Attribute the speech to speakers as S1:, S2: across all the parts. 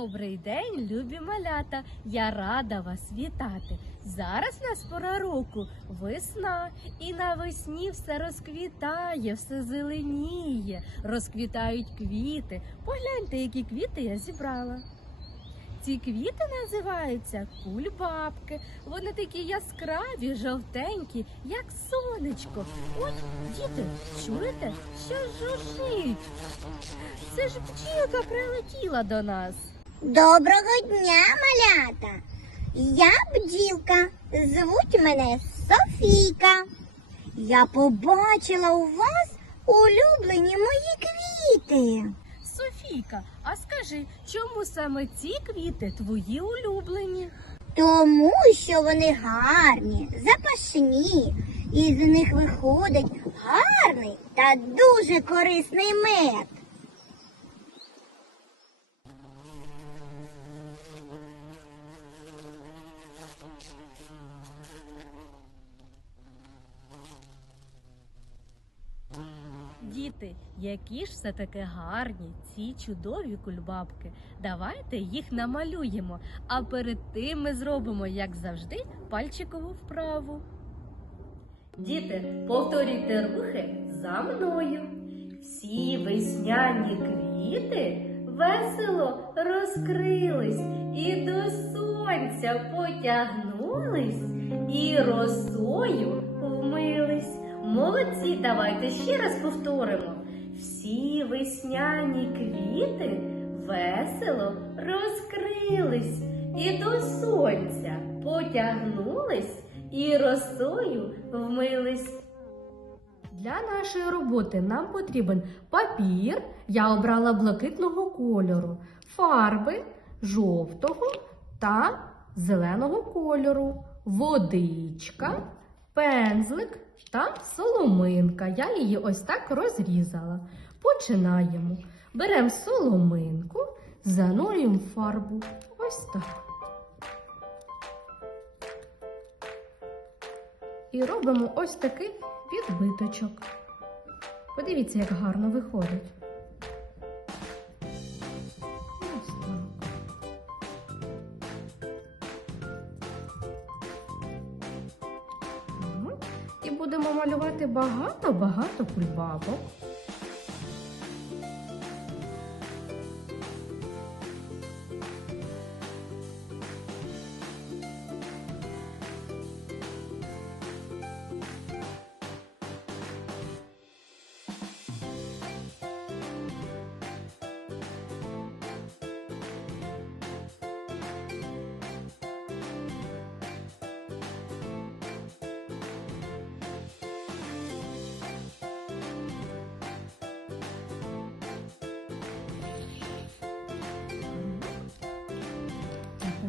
S1: Добрий день, любі малята! Я рада вас вітати. Зараз нас пора року, весна, і навесні все розквітає, все зеленіє, розквітають квіти. Погляньте, які квіти я зібрала. Ці квіти називаються кульбабки. Вони такі яскраві, жовтенькі, як сонечко. Ой, діти, чуєте, що жужжить? Це ж бджілка прилетіла до нас.
S2: Доброго дня, малята! Я бджілка, звуть мене Софійка. Я побачила у вас улюблені мої квіти.
S1: Софійка, а скажи, чому саме ці квіти твої улюблені?
S2: Тому що вони гарні, запашні, і з них виходить гарний та дуже корисний мед.
S1: Діти, які ж все таки гарні ці чудові кульбабки. Давайте їх намалюємо, а перед тим ми зробимо, як завжди, пальчикову вправу. Діти, повторюйте рухи за мною. Всі весняні квіти весело розкрились і до сонця потягнулись, і росою вмились. Молодці, давайте ще раз повторимо. Всі весняні квіти весело розкрились і до сонця потягнулись і росою вмились. Для нашої роботи нам потрібен папір, я обрала блакитного кольору, фарби жовтого та зеленого кольору, водичка, пензлик та соломинка. Я її ось так розрізала. Починаємо. Беремо соломинку, занурюємо фарбу. Ось так. І робимо ось такий відбиточок. Подивіться, як гарно виходить. Будемо малювати багато-багато кульбабок.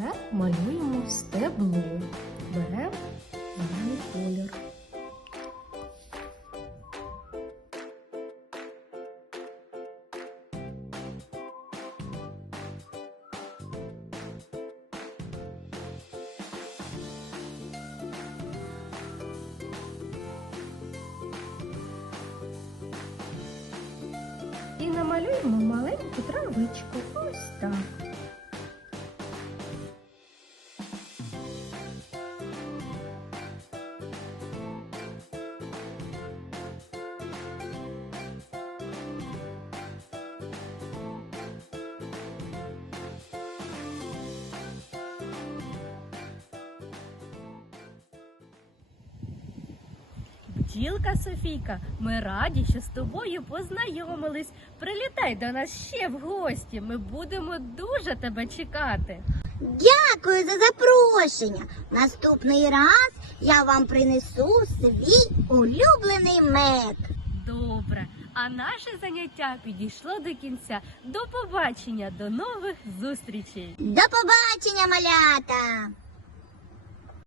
S1: Тепер малюємо стебло. Беремо зелений колір. І намалюємо маленьку травичку. Ось так. Бджілка Софійка, ми раді, що з тобою познайомились. Прилітай до нас ще в гості. Ми будемо дуже тебе чекати.
S2: Дякую за запрошення. Наступний раз я вам принесу свій улюблений мед.
S1: Добре. А наше заняття підійшло до кінця. До побачення, до нових зустрічей.
S2: До побачення, малята!